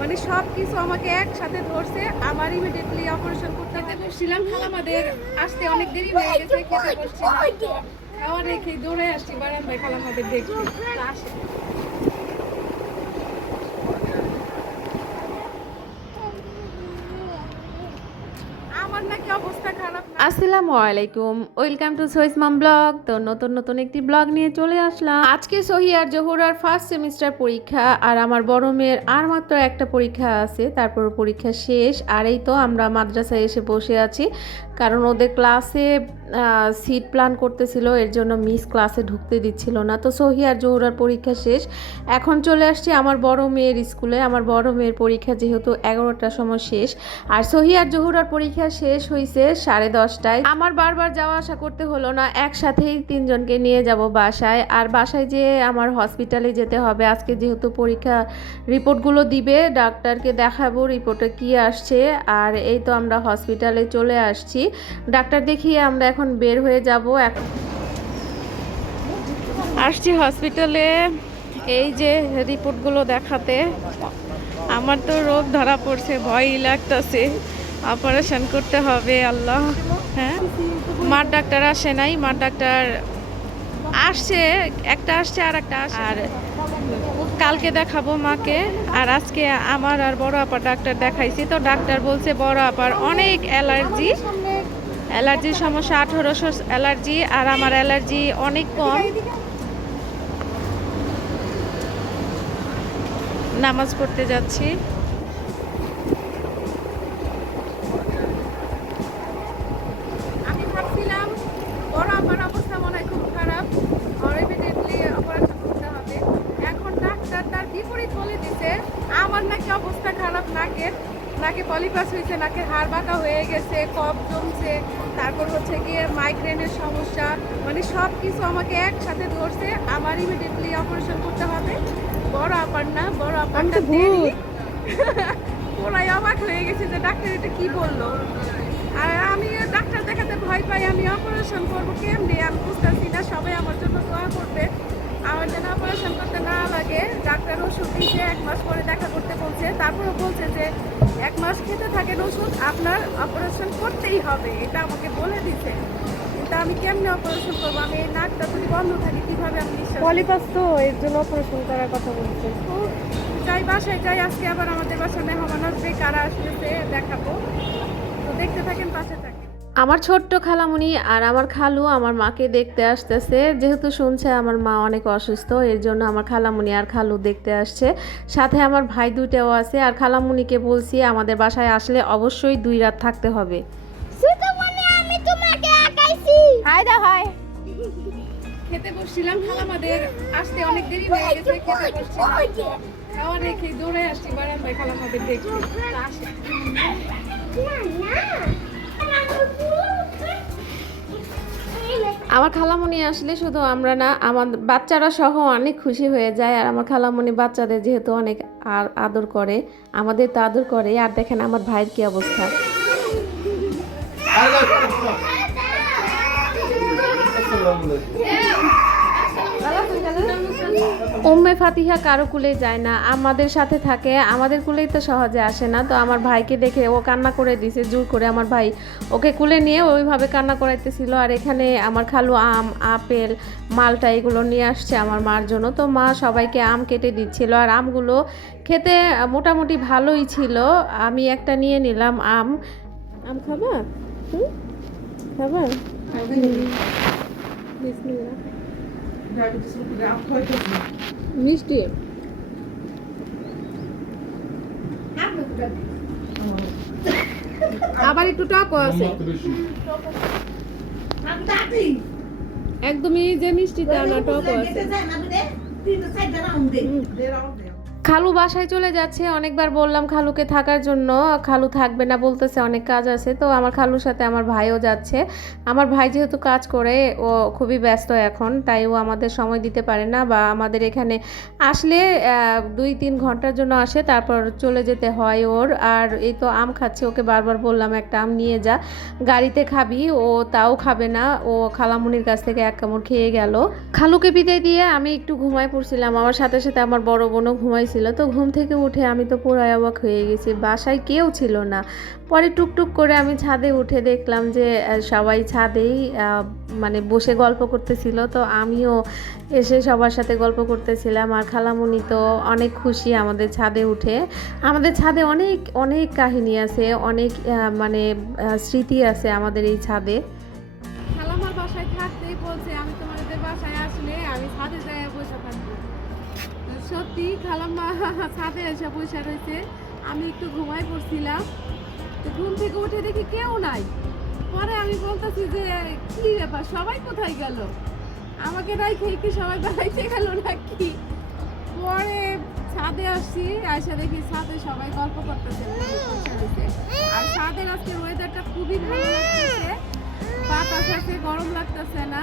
মানে সব কিছু আমাকে একসাথে ধরছে। আমার ইমিডিয়েটলি অপারেশন করতে বসছিলাম, খালামাদের আসতে অনেক দেরি হয়ে গেছে, খেতে বসছিলাম। খাওয়া রেখে দৌড়ে আসছি, বারান্দায় খালামাদের দেখতে। আসে। আমার নাকি অবস্থা খারাপ না আসসালামু আলাইকুম। ওয়েলকাম টু সহিস মাম ব্লগ তো নতুন নতুন একটি ব্লগ নিয়ে চলে আসলাম। আজকে সহি আর জহুরার ফার্স্ট সেমিস্টার পরীক্ষা, আর আমার বড় মেয়ের আর মাত্র একটা পরীক্ষা আছে, তারপর পরীক্ষা শেষ। আর এই তো আমরা মাদ্রাসায় এসে বসে আছি। কারণ ওদের ক্লাসে সিট প্ল্যান করতেছিল, এর জন্য মিস ক্লাসে ঢুকতে দিচ্ছিল না। তো সহি আর জহুরার পরীক্ষা শেষ। এখন চলে আসছি আমার বড় মেয়ের স্কুলে আমার বড় মেয়ের পরীক্ষা যেহেতু এগারোটার সময় শেষ। আর সহি আর জহুরার পরীক্ষা শেষ হয়েছে সাড়ে দশটায়। আমার বারবার যাওয়া আসা করতে হলো না। একসাথেই তিনজনকে নিয়ে যাব বাসায়। আর বাসায় যেয়ে আমার হসপিটালে যেতে হবে। আজকে যেহেতু পরীক্ষা রিপোর্টগুলো দিবে ডাক্তারকে দেখাবো রিপোর্টে কি আসছে। আর এই তো আমরা হসপিটালে চলে আসছি। ডাক্তার দেখিয়ে আমরা এখন বের হয়ে যাব। আসছি হসপিটালে। এই যে রিপোর্টগুলো দেখাতে, আমার তো রোগ ধরা পড়ছে ভয় লাগতেছে। অপারেশন করতে হবে, আল্লাহ। হ্যাঁ? মার ডাক্তার আসে নাই, মার ডাক্তার আসছে, একটা আসছে আর একটা আসে আর কালকে দেখাবো মাকে, আর আজকে আমার আর বড় আপার ডাক্তার দেখাইছি। তো ডাক্তার বলছে বড় আপার অনেক অ্যালার্জি অ্যালার্জির সমস্যা, আঠারোশো অ্যালার্জি আর আমার অ্যালার্জি অনেক কম। নামাজ পড়তে যাচ্ছি। আমার নাকি অবস্থা খারাপ নাকের। নাকে পলিপাস হয়েছে নাকে হাড় বাঁকা হয়ে গেছে কফ জমছে তারপর হচ্ছে গিয়ে মাইগ্রেনের সমস্যা মানে সব কিছু আমাকে একসাথে ধরছে আমার ইমিডিয়েটলি অপারেশন করতে হবে। বড় আপার না বড় আপারটা দেরি ওরাই অবাক হয়ে গেছে যে ডাক্তার এটা কি বলল। আর আমি ডাক্তার দেখাতে ভয় পাই আমি অপারেশন করব কেমনি? আমি বুঝতেছি না সবাই আমার জন্য দোয়া করবে। আমার যেন অপারেশন করতে না লাগে ডাক্তার ওষুধ দিয়েছে এক মাস পরে দেখা করতে বলছে তারপরে বলছে যে মাস খেতে থাকেন ওষুধ আপনার অপারেশন করতেই হবে এটা আমাকে বলে দিতে কিন্তু আমি কেমনে অপারেশন করব? আমি এই নাকটা যদি বন্ধ থাকে কীভাবে আমি পলিপাস তো এর জন্য অপারেশন করার কথা বলছে। তো যাই বাসায় যাই আজকে আবার আমাদের বাসায় মেহমান আসবে কারা আসতেছে দেখাবো। তো দেখতে থাকেন পাশে থাকেন। আমার ছোট্ট খালামুনি আর আমার খালু আমার মাকে দেখতে আসতেছে। যেহেতু শুনছে আমার মা অনেক অসুস্থ এর জন্য আমার খালামুনি আর খালু দেখতে আসছে। সাথে আমার ভাই দুইটাও আছে আর খালামুনিকে বলছি আমাদের বাসায় আসলে অবশ্যই দুই রাত থাকতে হবে। আমি তোমাকে আঁকাইছি। হাই দা হাই খেতে বসছিলাম খালামাদের। আসতে অনেক দেরি হয়ে গেছে খেতে বসছিলাম। খাওয়া রেখে দৌড়ে আসছি বারান্দায় খালামাদের দেখতে। তা আসে। আমার খালামণি আসলে শুধু আমরা না, আমার বাচ্চারা সহ অনেক খুশি হয়ে যায় আর আমার খালামণি বাচ্চাদের যেহেতু অনেক আর- আদর করে, আমাদের তো আদর করে আর দেখেন আমার ভাইয়ের কি অবস্থা। উম্মে ফাতিহা কারও কুলে যায় না আমাদের সাথে থাকে আমাদের কুলেই তো সহজে আসে না। তো আমার ভাইকে দেখে ও কান্না করে দিছে জোর করে আমার ভাই ওকে কুলে নিয়ে ওইভাবে কান্না করাইতেছিল। আর এখানে আমার খালু আম আপেল মালটা এগুলো নিয়ে আসছে আমার মার জন্য। তো মা সবাইকে আম কেটে দিচ্ছিল। আর আমগুলো খেতে মোটামুটি ভালোই ছিল। আমি একটা নিয়ে নিলাম আম। আম খাবা? হুম? খাবা। বিসমিল্লাহ। মিষ্টি। আবার একটু টকও আছে। একদমই যে মিষ্টিটা না টকও আছে। খালু বাসায় চলে যাচ্ছে। অনেকবার বললাম খালুকে থাকার জন্য। খালু থাকবে না বলতেছে, অনেক কাজ আছে। তো আমার খালুর সাথে আমার ভাইও যাচ্ছে। আমার ভাই যেহেতু কাজ করে, ও খুবই ব্যস্ত এখন, তাই ও আমাদের সময় দিতে পারে না বা আমাদের এখানে আসলে দুই তিন ঘণ্টার জন্য আসে, তারপর চলে যেতে হয় ওর। আর এই তো আম খাচ্ছে, ওকে বারবার বললাম, একটা আম নিয়ে যা, গাড়িতে খাবি, ও তাও খাবে না। ও খালামুনির কাছ থেকে এক কামড় খেয়ে গেল। খালুকে বিদায় দিয়ে আমি একটু ঘুমায় পড়ছিলাম। আমার সাথে সাথে আমার বড় বোনও ঘুমাইছিল। করতেছিল তো ঘুম থেকে উঠে আমি তো পুরো অবাক হয়ে গেছি। বাসায় কেউ ছিল না। পরে টুকটুক করে আমি ছাদে উঠে দেখলাম যে সবাই ছাদেই মানে বসে গল্প করতেছিল। তো আমিও এসে সবার সাথে গল্প করতেছিলাম আর খালামুনি তো অনেক খুশি আমাদের ছাদে উঠে। আমাদের ছাদে অনেক অনেক কাহিনী আছে, অনেক মানে স্মৃতি আছে আমাদের এই ছাদে। খালামার বাসায় থাকতেই বলছে, আমি তোমাদের বাসায় আসলে আমি ছাদে যাই বসে থাকব। সত্যি খালাম্মা ছাদে এসে বসে রয়েছে। আমি একটু ঘুমাই পড়ছিলাম। তো ঘুম থেকে উঠে দেখি কেউ নাই। পরে আমি বলতেছি যে, কি ব্যাপার? সবাই কোথায় গেল? আমাকে রাইখে কি সবাই বেড়াইতে গেল নাকি? পরে ছাদে আসছি, এসে দেখি ছাদে সবাই গল্প করতেছে আর ছাদের আজকে ওয়েদারটা খুবই ভালো লাগতেছে। বাতাস আছে, গরম লাগতেছে না।